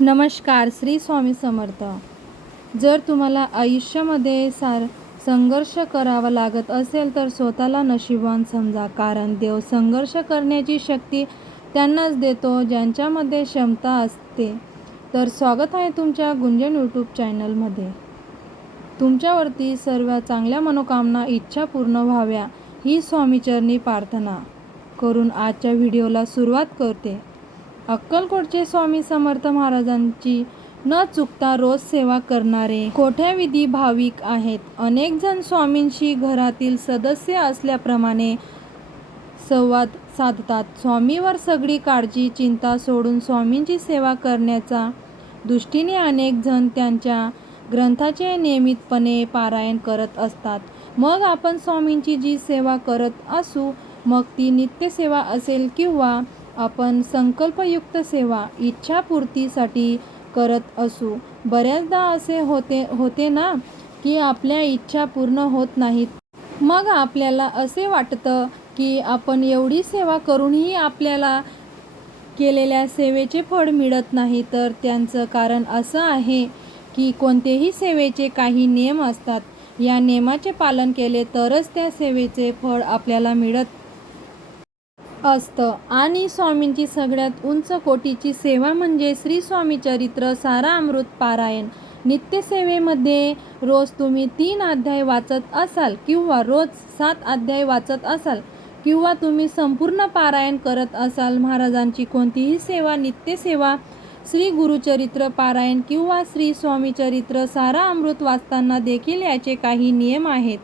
नमस्कार श्री स्वामी समर्थ. जर तुम्हाला आयुष्यामध्ये सार संघर्ष करावा लागत असेल तर स्वतःला नशिबान समजा कारण देव संघर्ष करण्याची शक्ती त्यांनाच देतो ज्यांच्यामध्ये क्षमता असते. तर स्वागत आहे तुमच्या गुंजन यूट्यूब चॅनलमध्ये. तुमच्यावरती सर्व चांगल्या मनोकामना इच्छा पूर्ण व्हाव्या ही स्वामीचरणी प्रार्थना करून आजच्या व्हिडिओला सुरुवात करते. अक्कलकोटचे स्वामी समर्थ महाराजांची न चुकता रोज सेवा करणारे कोठ्याविधी भाविक आहेत. अनेक जण स्वामींशी घरातील सदस्य असल्याप्रमाणे संवाद साधतात. स्वामीवर सगळी काळजी चिंता सोडून स्वामींची सेवा करण्याचा दृष्टीने अनेक जण त्यांच्या ग्रंथाचे नियमितपणे पारायण करत असतात. मग आपण स्वामींची जी सेवा करत असू मग ती नित्यसेवा असेल किंवा आपण संकल्पयुक्त सेवा इच्छापूर्तीसाठी करत असू. बऱ्याचदा असे होते होते ना की आपल्या इच्छा पूर्ण होत नाहीत. मग आपल्याला असे वाटतं की आपण एवढी सेवा करूनही आपल्याला केलेल्या सेवेचे फळ मिळत नाही. तर त्यांचं कारण असं आहे की कोणतेही सेवेचे काही नियम असतात. या नियमाचे पालन केले तरच त्या सेवेचे फळ आपल्याला मिळत असतं. आणि स्वामींची सगळ्यात उंच कोटीची सेवा म्हणजे श्री स्वामी चरित्र सारा अमृत पारायण. नित्यसेवेमध्ये रोज तुम्ही तीन अध्याय वाचत असाल किंवा रोज सात अध्याय वाचत असाल किंवा तुम्ही संपूर्ण पारायण करत असाल महाराजांची कोणतीही सेवा नित्यसेवा श्री गुरुचरित्र पारायण किंवा श्री स्वामी चरित्र सारा अमृत वाचताना देखील याचे काही नियम आहेत.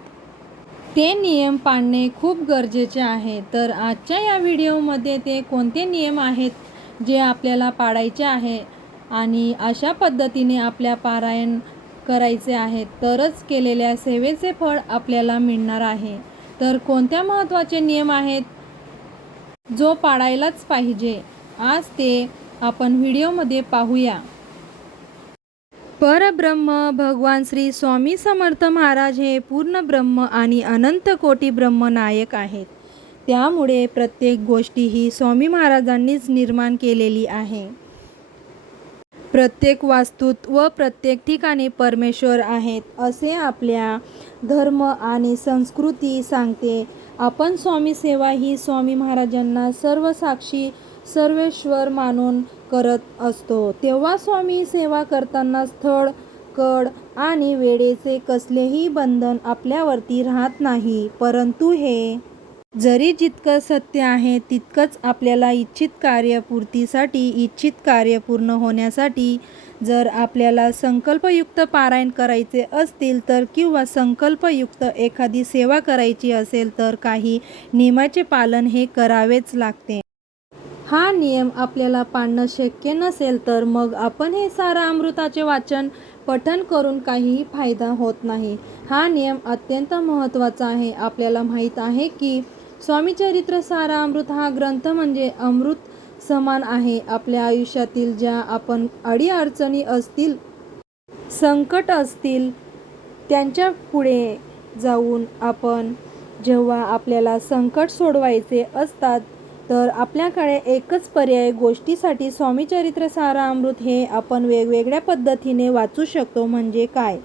ते नियम पाळणे खूप गरजेचे आहे. तर आजच्या या व्हिडिओमध्ये ते कोणते नियम आहेत जे आपल्याला पाळायचे आहे आणि अशा पद्धतीने आपल्या पारायण करायचे आहे तरच केलेल्या सेवेचे फळ आपल्याला मिळणार आहे. तर कोणत्या महत्त्वाचे नियम आहेत जो पाळायलाच पाहिजे? आज ते आपण व्हिडिओमध्ये पाहूया. परब्रह्म भगवान श्री स्वामी समर्थ महाराज हे पूर्ण ब्रह्म आणि अनंत कोटी ब्रह्म नायक आहेत. त्यामुळे प्रत्येक गोष्टी ही स्वामी महाराजांनीच निर्माण केलेली आहे. प्रत्येक वास्तूत व प्रत्येक ठिकाणी परमेश्वर आहेत असे आपल्या धर्म आणि संस्कृती सांगते. आपण स्वामी सेवा ही स्वामी महाराजांना सर्व साक्षी सर्वेश्वर मानून करत असतो. तेव्हा स्वामी सेवा करताना स्थळ कड आणि वेळेचे कसलेही बंधन आपल्यावरती राहत नाही. परंतु हे जरी जितकं सत्य आहे तितकंच आपल्याला इच्छित कार्यपूर्तीसाठी इच्छित कार्य पूर्ण होण्यासाठी जर आपल्याला संकल्पयुक्त पारायण करायचे असतील तर किंवा संकल्पयुक्त एखादी सेवा करायची असेल तर काही नियमाचे पालन हे करावेच लागते. हा नियम आपल्याला पाळणं शक्य नसेल तर मग आपण हे सारा अमृताचे वाचन पठन करून काहीही फायदा होत नाही. हा नियम अत्यंत महत्त्वाचा आहे. आपल्याला माहीत आहे की स्वामीचरित्र सारा अमृत हा ग्रंथ म्हणजे अमृत समान आहे. आपल्या आयुष्यातील ज्या आपण अडीअडचणी असतील संकट असतील त्यांच्या पुढे जाऊन आपण जेव्हा आपल्याला संकट सोडवायचे असतात तर आपल्याकडे एकच पर्याय गोष्टीसाठी स्वामीचरित्र सारा अमृत हे आपण वेगवेगळ्या पद्धतीने वाचू शकतो म्हणजे काय?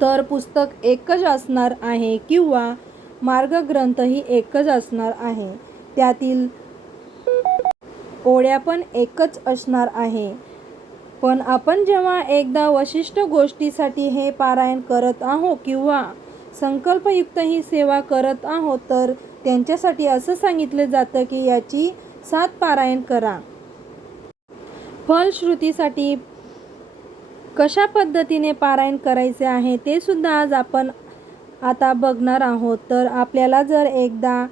तर पुस्तक एकच असणार आहे किंवा मार्गग्रंथही एकच असणार आहे. त्यातील ओळ्या पण एकच असणार आहे. पण आपण जेव्हा एकदा वशिष्ठ गोष्टीसाठी हे पारायण करत आहोत किंवा संकल्पयुक्त ही सेवा करत आहोत तर त्यांच्यासाठी असं सांगितलं जातं की याची सात पारायण करा. फलश्रुतीसाठी कशा पद्धतीने पारायण करायचे आहे ते सुद्धा आज आपण आता बघणार आहोत. तर आपल्याला जर एकदा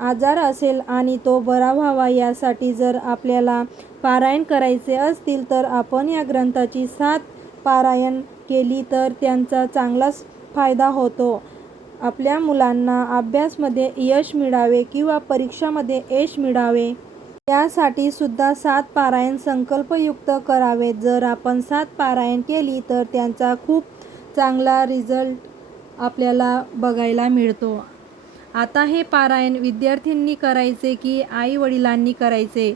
आजार असेल आणि तो बरा व्हावा यासाठी जर आपल्याला पारायण करायचे असतील तर आपण या ग्रंथाची सात पारायण केली तर त्यांचा चांगलाच फायदा होतो. आपल्या मुलांना अभ्यासमध्ये यश मिळावे किंवा परीक्षामध्ये यश मिळावे त्यासाठी सुद्धा सात पारायण संकल्पयुक्त करावेत जर आपण सात पारायण केली तर त्यांचा खूप चांगला रिझल्ट आपल्याला बघायला मिळतो. आता हे पारायण विद्यार्थ्यांनी करायचे की आई वडिलांनी करायचे?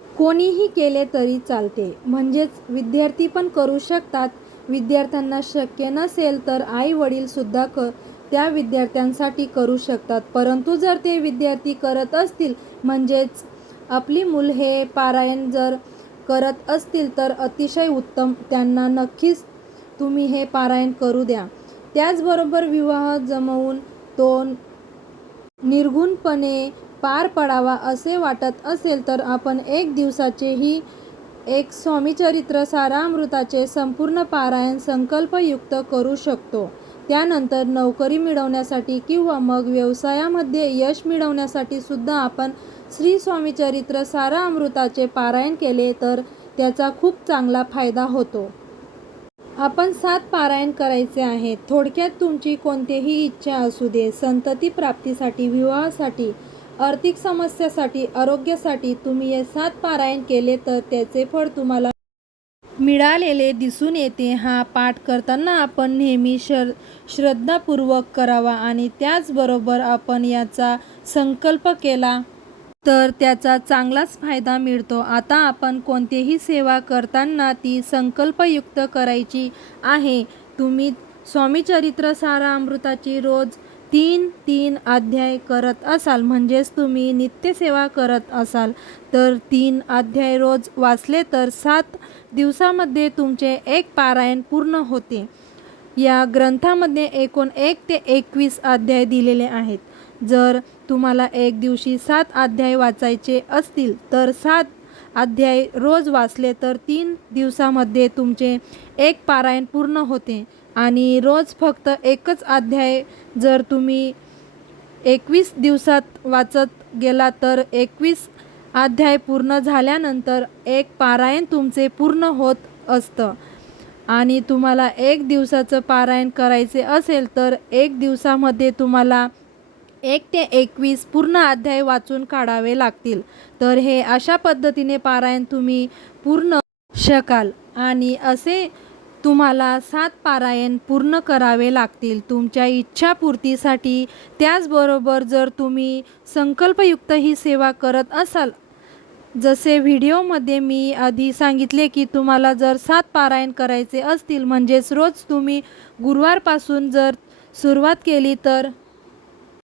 कोणीही केले तरी चालते. म्हणजेच विद्यार्थी पण करू शकतात. विद्यार्थ्यांना शक्य नसेल तर आई वडील सुद्धा क त्या विद्यार्थ्यांसाठी करू शकतात. परंतु जर ते विद्यार्थी करत असतील म्हणजेच आपली मूल हे पारायण जर करत असतील तर अतिशय उत्तम. त्यांना नक्कीच तुम्ही हे पारायण करू द्या. त्याचबरोबर विवाह जमवून तो निर्गुणपणे पार पडावा असे वाटत असेल तर आपण एक दिवसाचेही एक स्वामीचरित्र सारामृताचे संपूर्ण पारायण संकल्पयुक्त करू शकतो. त्यानंतर नोकरी मिळवण्यासाठी किंवा मग व्यवसायामध्ये यश मिळवण्यासाठी सुद्धा आपण श्री स्वामीचरित्र सारामृताचे पारायण केले तर त्याचा खूप चांगला फायदा होतो. आपण सात पारायण करायचे आहे थोडक्यात तुमची कोणतीही इच्छा असू दे संतती प्राप्तीसाठी विवाहासाठी आर्थिक समस्यासाठी आरोग्यासाठी तुम्ही हे सात पारायण केले तर त्याचे फळ तुम्हाला मिळालेले दिसून येते. हा पाठ करताना आपण नेहमी शर श्रद्धापूर्वक करावा आणि त्याचबरोबर आपण याचा संकल्प केला तर त्याचा चांगलाच फायदा मिळतो. आता आपण कोणतीही सेवा करताना ती संकल्पयुक्त करायची आहे. तुम्ही स्वामीचरित्र सारामृताची रोज तीन तीन अध्याय करत असाल म्हणजेच तुम्ही नित्यसेवा करत असाल तर तीन अध्याय रोज वाचले तर सात दिवसामध्ये तुमचे एक पारायण पूर्ण होते. या ग्रंथामध्ये एकूण एक ते एकवीस अध्याय दिलेले आहेत. जर तुम्हाला एक दिवशी सात अध्याय वाचायचे असतील तर सात अध्याय रोज वाचले तर तीन दिवसामध्ये तुमचे एक पारायण पूर्ण होते. आणि रोज फक्त एकच अध्याय जर तुम्ही एकवीस दिवसात वाचत गेला तर एकवीस अध्याय पूर्ण झाल्यानंतर एक पारायण तुमचे पूर्ण होत असतं. आणि तुम्हाला एक दिवसाचं पारायण करायचे असेल तर एक दिवसामध्ये तुम्हाला एक ते एकवीस पूर्ण अध्याय वाचून काढावे लागतील. तर हे अशा पद्धतीने पारायण तुम्ही पूर्ण शकाल. आणि असे तुम्हाला सात पारायण पूर्ण करावे लागतील. तुमच्या इच्छापूर्तीसाठी त्याचबरोबर जर तुम्ही संकल्पयुक्त ही सेवा करत असाल. जसे व्हिडिओमध्ये मी आधी सांगितले की तुम्हाला जर सात पारायण करायचे असतील म्हणजेच रोज तुम्ही गुरुवारपासून जर सुरुवात केली तर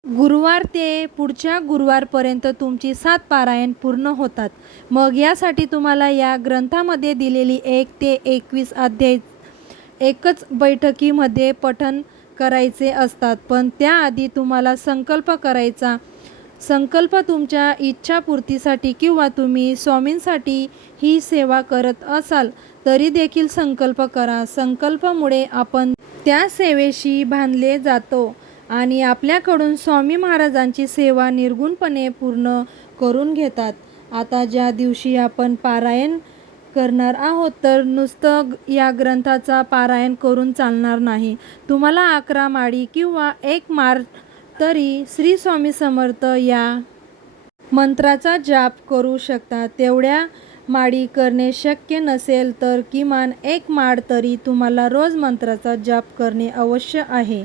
गुरुवार ते पुढच्या गुरुवारपर्यंत तुमची सात पारायण पूर्ण होतात. मग यासाठी तुम्हाला या ग्रंथामध्ये दिलेली एक ते एकवीस अध्याय एकच बैठकीमध्ये पठन करायचे असतात. पण त्याआधी तुम्हाला संकल्प करायचा. संकल्प तुमच्या इच्छापूर्तीसाठी किंवा तुम्ही स्वामींसाठी ही सेवा करत असाल तरी देखील संकल्प करा. संकल्पामुळे आपण त्या सेवेशी बांधले जातो आणि आपल्याकडून स्वामी महाराजांची सेवा निर्गुणपणे पूर्ण करून घेतात. आता ज्या दिवशी आपण पारायण करणार आहोत तर नुसतं या ग्रंथाचा पारायण करून चालणार नाही. तुम्हाला अकरा माळी किंवा एक मार तरी श्री स्वामी समर्थ या मंत्राचा जाप करू शकता तेवढ्या माळी करणे शक्य नसेल तर किमान एक माळ तरी तुम्हाला रोज मंत्राचा जाप करणे अवश्य आहे.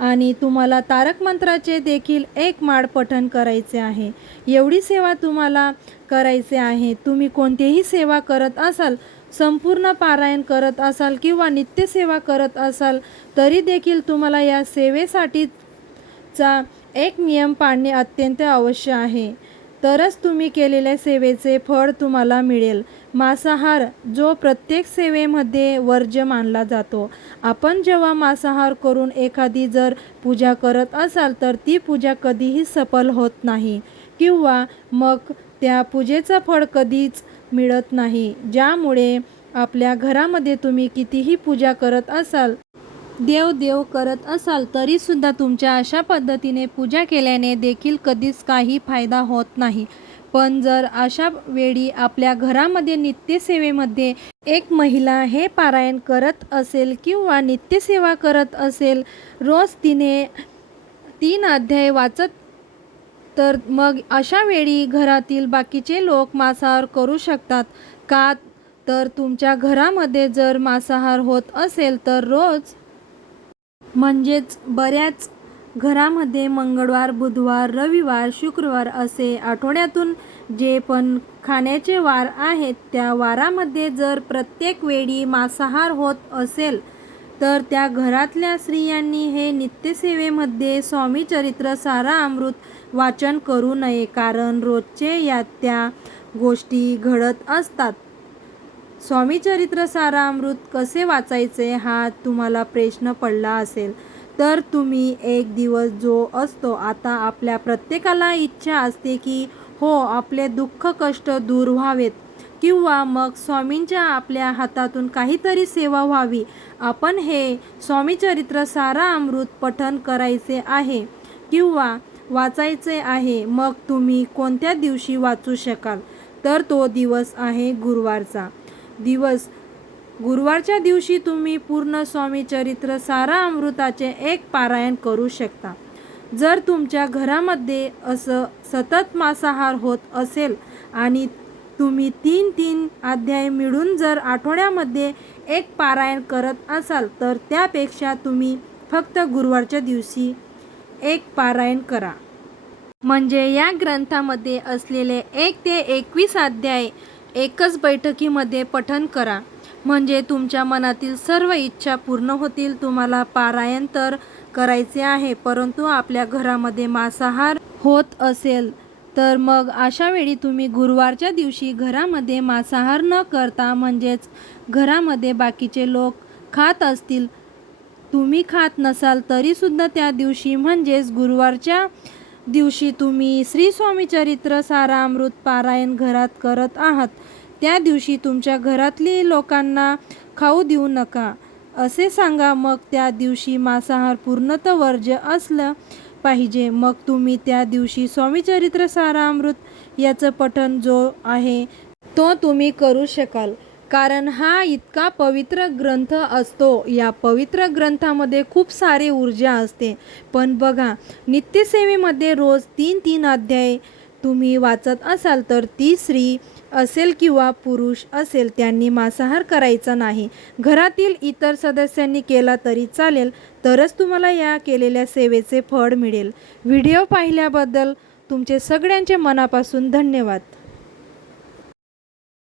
आणि तुम्हाला तारक मंत्राचे देखील एक माळ पठण करायचे आहे. एवढी सेवा तुम्हाला करायचे आहे. तुम्ही कोणतीही सेवा करत असाल संपूर्ण पारायण करत असाल किंवा नित्यसेवा करत असाल तरी देखील तुम्हाला या सेवेसाठीचा एक नियम पाळणे अत्यंत आवश्यक आहे. तरच तुम्ही केलेल्या सेवेचे फळ तुम्हाला मिळेल. मांसाहार जो प्रत्येक सेवेमध्ये वर्ज्य मानला जातो. आपण जेव्हा मांसाहार करून एखादी जर पूजा करत असाल तर ती पूजा कधीही सफल होत नाही. किंवा मग त्या पूजेचं फळ कधीच मिळत नाही. ज्यामुळे आपल्या घरामध्ये तुम्ही कितीही पूजा करत असाल देव देव करत असाल तरीसुद्धा तुमच्या अशा पद्धतीने पूजा केल्याने देखील कधीच काही फायदा होत नाही. पण जर अशा वेळी आपल्या घरामध्ये नित्यसेवेमध्ये एक महिला हे पारायण करत असेल किंवा नित्यसेवा करत असेल रोज तिने तीन अध्याय वाचत तर मग अशा वेळी घरातील बाकीचे लोक मांसाहार करू शकतात का? तर तुमच्या घरामध्ये जर मांसाहार होत असेल तर रोज म्हणजेच बऱ्याच घरामध्ये मंगळवार बुधवार रविवार शुक्रवार असे आठवड्यातून जे पण खाण्याचे वार आहेत त्या वारामध्ये जर प्रत्येक वेळी मांसाहार होत असेल तर त्या घरातल्या स्त्रियांनी हे नित्यसेवेमध्ये स्वामी चरित्र सारा अमृत वाचन करू नये. कारण रोजचे या त्या गोष्टी घडत असतात. स्वामी चरित्र सारामृत कसे वाचायचे हा तुम्हाला प्रश्न पडला असेल तर तुम्ही एक दिवस जो असतो आता आपल्या प्रत्येकाला इच्छा असते की हो आपले दुःख कष्ट दूर व्हावेत. किंवा मग स्वामींच्या आपल्या हातातून काहीतरी सेवा व्हावी. आपण हे स्वामीचरित्र सारा अमृत पठन करायचे आहे किंवा वाचायचे आहे मग तुम्ही कोणत्या दिवशी वाचू शकाल? तर तो दिवस आहे गुरुवारचा. दिवस. गुरुवारच्या दिवशी तुम्ही पूर्ण स्वामी चरित्र सारा अमृताचे एक पारायण करू शकता. जर तुमच्या घरामध्ये असं सतत मांसाहार होत असेल आणि तुम्ही तीन तीन अध्याय मिळून जर आठवड्यामध्ये एक पारायण करत असाल तर त्यापेक्षा तुम्ही फक्त गुरुवारच्या दिवशी एक पारायण करा. म्हणजे या ग्रंथामध्ये असलेले एक ते एकवीस अध्याय एकच बैठकीमध्ये पठन करा. म्हणजे तुमच्या मनातील सर्व इच्छा पूर्ण होतील तुम्हाला पारायण तर करायचे आहे परंतु आपल्या घरामध्ये मांसाहार होत असेल तर मग अशा वेळी तुम्ही गुरुवारच्या दिवशी घरामध्ये मांसाहार न करता म्हणजेच घरामध्ये बाकीचे लोक खात असतील तुम्ही खात नसाल तरीसुद्धा त्या दिवशी म्हणजेच गुरुवारच्या दिवशी तुम्ही श्री स्वामी चरित्र सारामृत पारायण घरात करत आहात. त्या दिवशी तुमच्या घरातली लोकांना खाऊ देऊ नका. असे सांगा मग त्या दिवशी मांसाहार पूर्णतः वर्ज्य असलं पाहिजे. मग तुम्ही त्या दिवशी स्वामी चरित्र सारामृत याचं पठण जो आहे तो तुम्ही करू शकाल. कारण हा इतका पवित्र ग्रंथ असतो. या पवित्र ग्रंथामध्ये खूप सारी ऊर्जा असते. पण बघा नित्यसेवेमध्ये रोज तीन तीन अध्याय तुम्ही वाचत असाल तर ती स्त्री असेल किंवा पुरुष असेल त्यांनी मांसाहार करायचा नाही. घरातील इतर सदस्यांनी केला तरी चालेल तरच तुम्हाला या केलेल्या सेवेचे फळ मिळेल. व्हिडिओ पाहिल्याबद्दल तुमचे सगळ्यांचे मनापासून धन्यवाद.